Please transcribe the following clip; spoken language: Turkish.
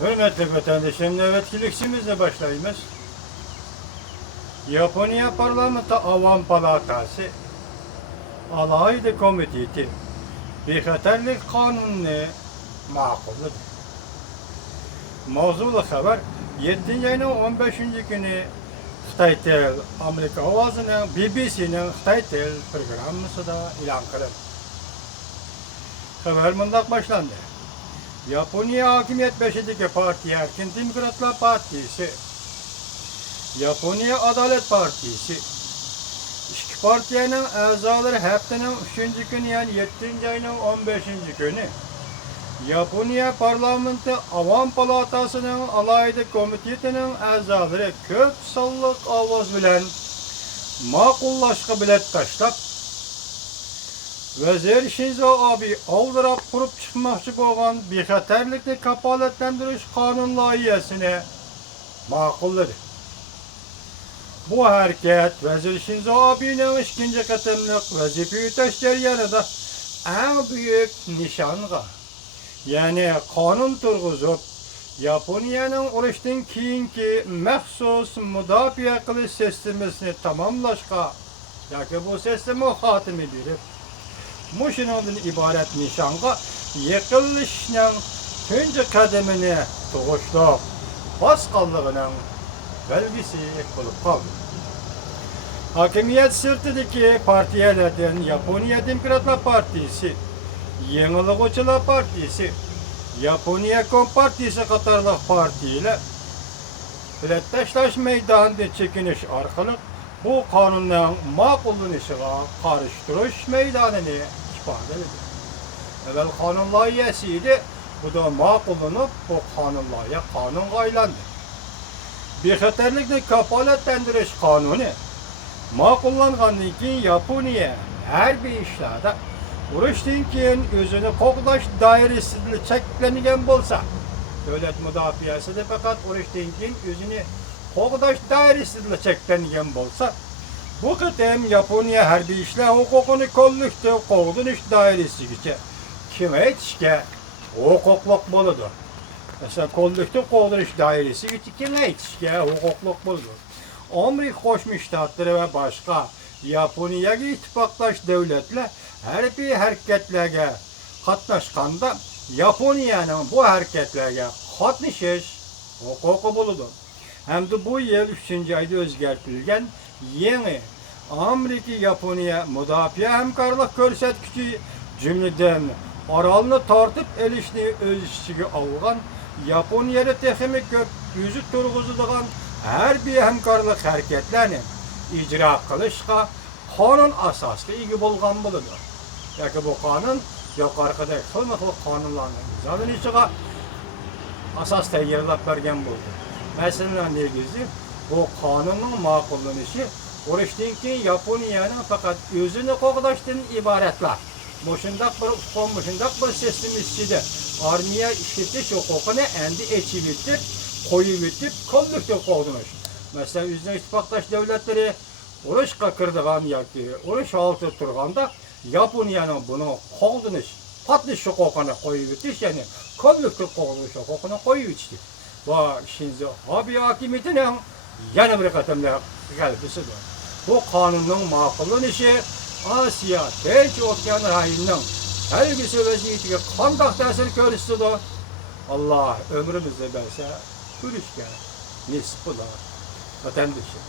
Hürmetli vatandaşım, nöbetçilikçimizle başlayımız. Japonya Parlamento Avam Palatası Alaylı Komiteti Bexaterlik Kanununu makuldür. Mavzulu haber 7. ayının 15. günü Xitay Tel Amerika Ovazı'nın BBC'nin Xitay Tel programı da ilan kılındı. Haber mındak başlandı. Japonya Hakimiyet Beşi'deki parti Erkin Demokratlar Partisi, Japonya Adalet Partisi, iki partiyenin azaları haftanın 3. günü yani 7. ayının 15. günü Japonya Parlamento Avam Palatası'nın alaylı komitetinin azaları köp sallık avaz bilen makullaşkı bilet taşlap Vezir Shinzo Abe aldırıp kurup çıkmakçı olan bexaterlikni kapaletlendiriş kanun layihesine makulladı. Bu hareket Vezir Shinzo Abe'nin ikinci katımlık vazife yürütüş jarayonida en büyük nişanğa, yani kanun turguzup Japonya'nın urushdan keyinki maxsus mudofaa qilish sistemini tamamlashga yoki bu sistemi xotimi berib Muşinondan ibaret nişanga yıkılışının tünce kademini doğuşluq, basqallığının belgisi bulup kaldı. Hakimiyet sırtıdaki partiyelerden Japonya Demokratlar Partisi, Yenilikçiler Partisi, Japonya Kompartisi qatarlıq partiyle biletdaşlaş meydanında çekiniş arkalık bu kanunun makullanışına karıştırış meydanını ifade ediyor. Evvel kanun layihesiydi, bu da makullanıp bu kanun layihesi kanun gaylandı. Bexaterlikni kapaletlendiriş kanunu makullanğandan keyin Japonya her bir işlerde urushdan keyin özünü qo'llash doirasida cheklangan bo'lsa, davlat mudofaasida faqat urushdan keyin özünü qo'llash doirasida cheklangan bo'lsa, bu qitim Japonya harbiy ishlar huquqini qo'llashda qo'llanish doirasigacha kengaytirishga huquqliq bo'ladi. Mesela qo'llashda qo'llanish doirasigacha kengaytirishga huquqliq bo'ladi. Amerika Qo'shma Shtatlari va boshqa Yaponiyaga ittifoqdosh davlatlar harbiy harakatlarga qatnashganda Yaponiyaning bu harakatlarga qatnashish huquqi bo'ladi. Hamda bu yil 3-oyda o'zgartirilgan yangi Amerika-Yaponiya mudofaa hamkorlik ko'rsatkichi jumladan orolni tortib olishni o'z ichiga olgan, Yaponiyada texnik ko'p yuzi turg'izadigan harbiy hamkorlik harakatlarini ijro qilishga qonun asosida ega bo'lgan bo'ladi. Yoki bu qonun yuqoridagi xilma xil qonunlarning imzolanishiga asos tayyorlab bergan bo'ldi. Masalan, negizi bu qonunning ma'qullanishi urushdan keyin Yaponiyaning faqat o'zini qo'g'dashdan iboratlar. Mushundaq bir sistem ichida armiya ishlatish huquqini endi echib etib, qo'yib etib, qo'llashga qo'g'danish. Masalan, o'zining ittifoqdosh davlatlari urushga kirdigan yoki urush oltida turganda Yaponiyaning buni qo'g'danish, qatnash huquqini qo'yib etish, ya'ni qo'llashga qo'g'danish huquqini qo'yib etishdi. Va Shinzo Abe hokimiyatining yana bir qatamda g'alabasidir. Bu qonunning ma'qullanishi Asiya Tinch okean rayonining kelgusi vaziyatiga qanday ta'sir ko'rsatadi? Alloh ömrimizni bersa, ko'rishga nisb bo'lar. Vatandoshlar.